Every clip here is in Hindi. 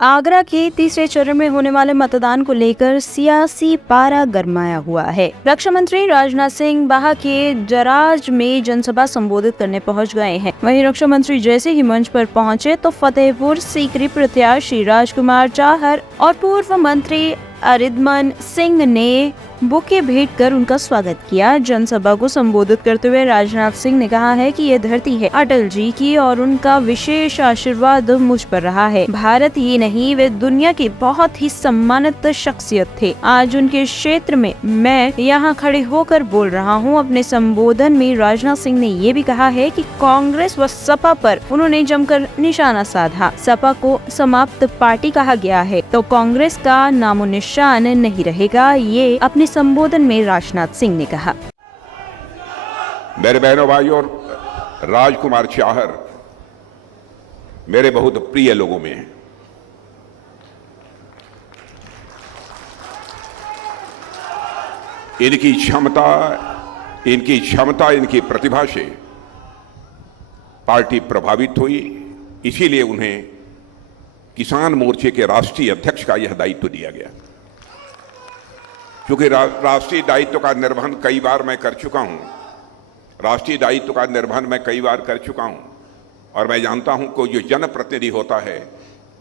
आगरा के तीसरे चरण में होने वाले मतदान को लेकर सियासी पारा गरमाया हुआ है। रक्षा मंत्री राजनाथ सिंह बाहा के जराज में जनसभा संबोधित करने पहुंच गए हैं। वहीं रक्षा मंत्री जैसे ही मंच पर पहुंचे तो फतेहपुर सीकरी प्रत्याशी राजकुमार चाहर और पूर्व मंत्री अरिदमन सिंह ने बुके भेंट कर उनका स्वागत किया। जनसभा को संबोधित करते हुए राजनाथ सिंह ने कहा है कि ये धरती है अटल जी की और उनका विशेष आशीर्वाद मुझ पर रहा है। भारत ही नहीं, वे दुनिया की बहुत ही सम्मानित शख्सियत थे। आज उनके क्षेत्र में मैं यहाँ खड़े होकर बोल रहा हूँ। अपने संबोधन में राजनाथ सिंह ने ये भी कहा है कि कांग्रेस व सपा पर उन्होंने जमकर निशाना साधा। सपा को समाप्त पार्टी कहा गया है तो कांग्रेस का नामो निशान नहीं रहेगा, ये अपने संबोधन में राजनाथ सिंह ने कहा। मेरे बहनों भाइयों, और राजकुमार चाहर मेरे बहुत प्रिय लोगों में हैं। इनकी क्षमता, इनकी प्रतिभा से पार्टी प्रभावित हुई। इसीलिए उन्हें किसान मोर्चे के राष्ट्रीय अध्यक्ष का यह दायित्व दिया गया। क्योंकि राष्ट्रीय दायित्व का निर्वहन कई बार मैं कर चुका हूं, और मैं जानता हूं कि जो जनप्रतिनिधि होता है,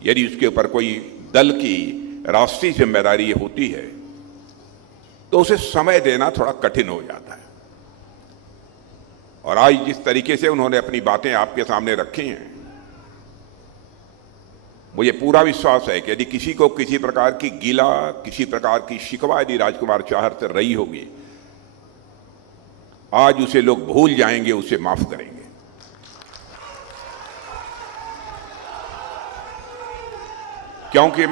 यदि उसके ऊपर कोई दल की राष्ट्रीय जिम्मेदारी होती है तो उसे समय देना थोड़ा कठिन हो जाता है। और आज जिस तरीके से उन्होंने अपनी बातें आपके सामने रखी हैं, मुझे पूरा विश्वास है कि यदि किसी को किसी प्रकार की गिला, किसी प्रकार की शिकवा यदि राजकुमार चाहर से रही होगी, आज उसे लोग भूल जाएंगे, उसे माफ करेंगे। क्योंकि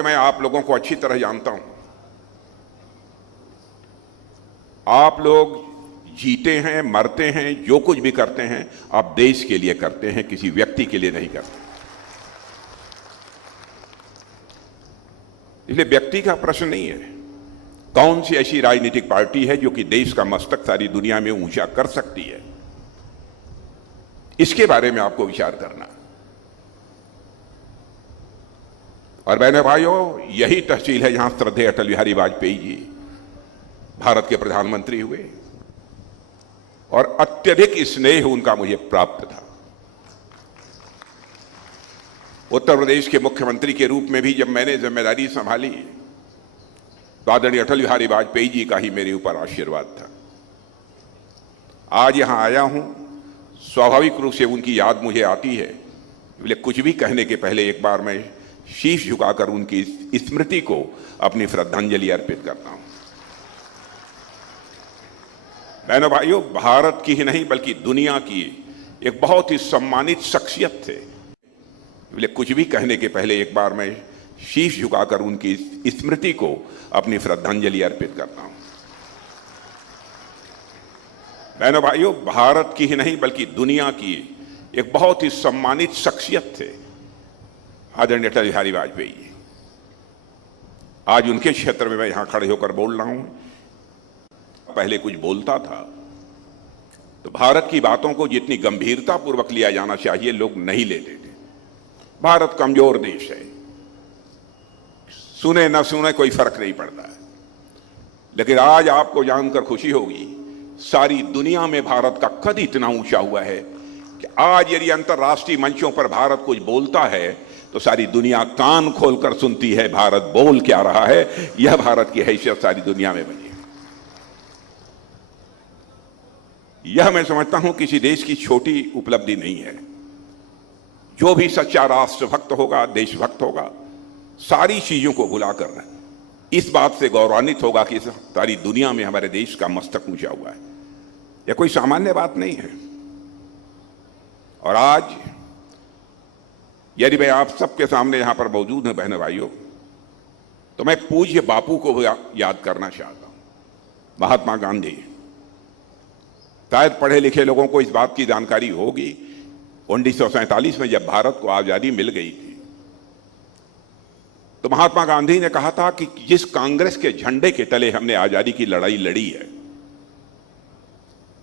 मैं आप लोगों को अच्छी तरह जानता हूं। आप लोग जीते हैं, मरते हैं, जो कुछ भी करते हैं, आप देश के लिए करते हैं, किसी व्यक्ति के लिए नहीं करते। इसलिए व्यक्ति का प्रश्न नहीं है। कौन सी ऐसी राजनीतिक पार्टी है जो कि देश का मस्तक सारी दुनिया में ऊंचा कर सकती है, इसके बारे में आपको विचार करना। और बहनों भाइयों, यही तहसील है जहां श्रद्धेय अटल बिहारी वाजपेयी जी भारत के प्रधानमंत्री हुए और अत्यधिक स्नेह उनका मुझे प्राप्त था। उत्तर प्रदेश के मुख्यमंत्री के रूप में भी जब मैंने जिम्मेदारी संभाली तो आदरणीय अटल बिहारी वाजपेयी जी का ही मेरे ऊपर आशीर्वाद था। आज यहां आया हूं, स्वाभाविक रूप से उनकी याद मुझे आती है। इसलिए कुछ भी कहने के पहले एक बार मैं शीश झुकाकर उनकी स्मृति को अपनी श्रद्धांजलि अर्पित करता हूं। बहनों भाइयों, भारत की ही नहीं बल्कि दुनिया की एक बहुत ही सम्मानित शख्सियत थे। इसलिए कुछ भी कहने के पहले एक बार मैं शीश झुकाकर उनकी स्मृति को अपनी श्रद्धांजलि अर्पित करता हूं। बहनों भाइयों, भारत की ही नहीं बल्कि दुनिया की एक बहुत ही सम्मानित शख्सियत थे आदरणीय अटल बिहारी वाजपेयी जी। आज उनके क्षेत्र में मैं यहां खड़े होकर बोल रहा हूं। पहले कुछ बोलता था तो भारत की बातों को जितनी गंभीरता पूर्वक लिया जाना चाहिए, लोग नहीं लेते थे। भारत कमजोर देश है, सुने न सुने कोई फर्क नहीं पड़ता है। लेकिन आज आपको जानकर खुशी होगी, सारी दुनिया में भारत का कद इतना ऊंचा हुआ है कि आज यदि अंतर्राष्ट्रीय मंचों पर भारत कुछ बोलता है तो सारी दुनिया कान खोलकर सुनती है भारत बोल क्या रहा है। यह भारत की हैसियत सारी दुनिया में बनी है। यह मैं समझता हूं किसी देश की छोटी उपलब्धि नहीं है। जो भी सच्चा राष्ट्रभक्त होगा, देशभक्त होगा, सारी चीजों को भुलाकर इस बात से गौरवान्वित होगा कि सारी दुनिया में हमारे देश का मस्तक ऊंचा हुआ है। यह कोई सामान्य बात नहीं है। और आज यदि मैं आप सबके सामने यहां पर मौजूद हूं बहनों भाइयों, तो मैं पूज्य बापू को याद करना चाहता हूं, महात्मा गांधी। शायद पढ़े लिखे लोगों को इस बात की जानकारी होगी, 1947 में जब भारत को आजादी मिल गई थी तो महात्मा गांधी ने कहा था कि जिस कांग्रेस के झंडे के तले हमने आजादी की लड़ाई लड़ी है,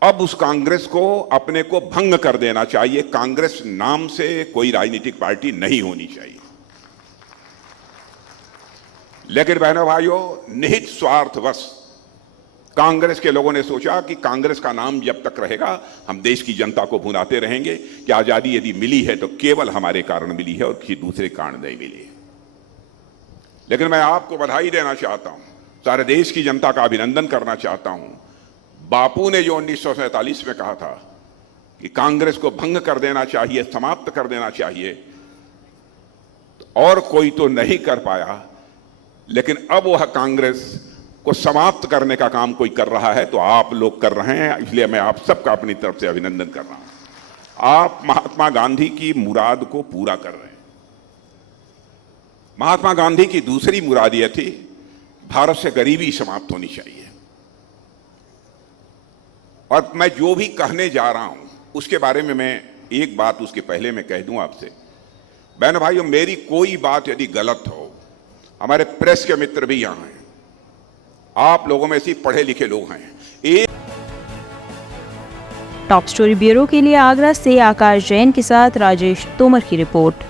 अब उस कांग्रेस को अपने को भंग कर देना चाहिए। कांग्रेस नाम से कोई राजनीतिक पार्टी नहीं होनी चाहिए। लेकिन बहनों भाइयों, निहित स्वार्थवश कांग्रेस के लोगों ने सोचा कि कांग्रेस का नाम जब तक रहेगा हम देश की जनता को भुनाते रहेंगे कि आजादी यदि मिली है तो केवल हमारे कारण मिली है और किसी दूसरे कारण नहीं मिली है। लेकिन मैं आपको बधाई देना चाहता हूं, सारे देश की जनता का अभिनंदन करना चाहता हूं। बापू ने जो 1947 में कहा था कि कांग्रेस को भंग कर देना चाहिए, समाप्त कर देना चाहिए, और कोई तो नहीं कर पाया, लेकिन अब वह कांग्रेस को समाप्त करने का काम कोई कर रहा है तो आप लोग कर रहे हैं। इसलिए मैं आप सबका अपनी तरफ से अभिनंदन कर रहा हूं। आप महात्मा गांधी की मुराद को पूरा कर रहे हैं। महात्मा गांधी की दूसरी मुराद यह थी, भारत से गरीबी समाप्त होनी चाहिए। और मैं जो भी कहने जा रहा हूं उसके बारे में मैं एक बात उसके पहले मैं कह दूं आपसे, बहन भाइयों, मेरी कोई बात यदि गलत हो, हमारे प्रेस के मित्र भी यहां हैं, आप लोगों में से पढ़े लिखे लोग हैं। टॉप स्टोरी ब्यूरो के लिए आगरा से आकाश जैन के साथ राजेश तोमर की रिपोर्ट।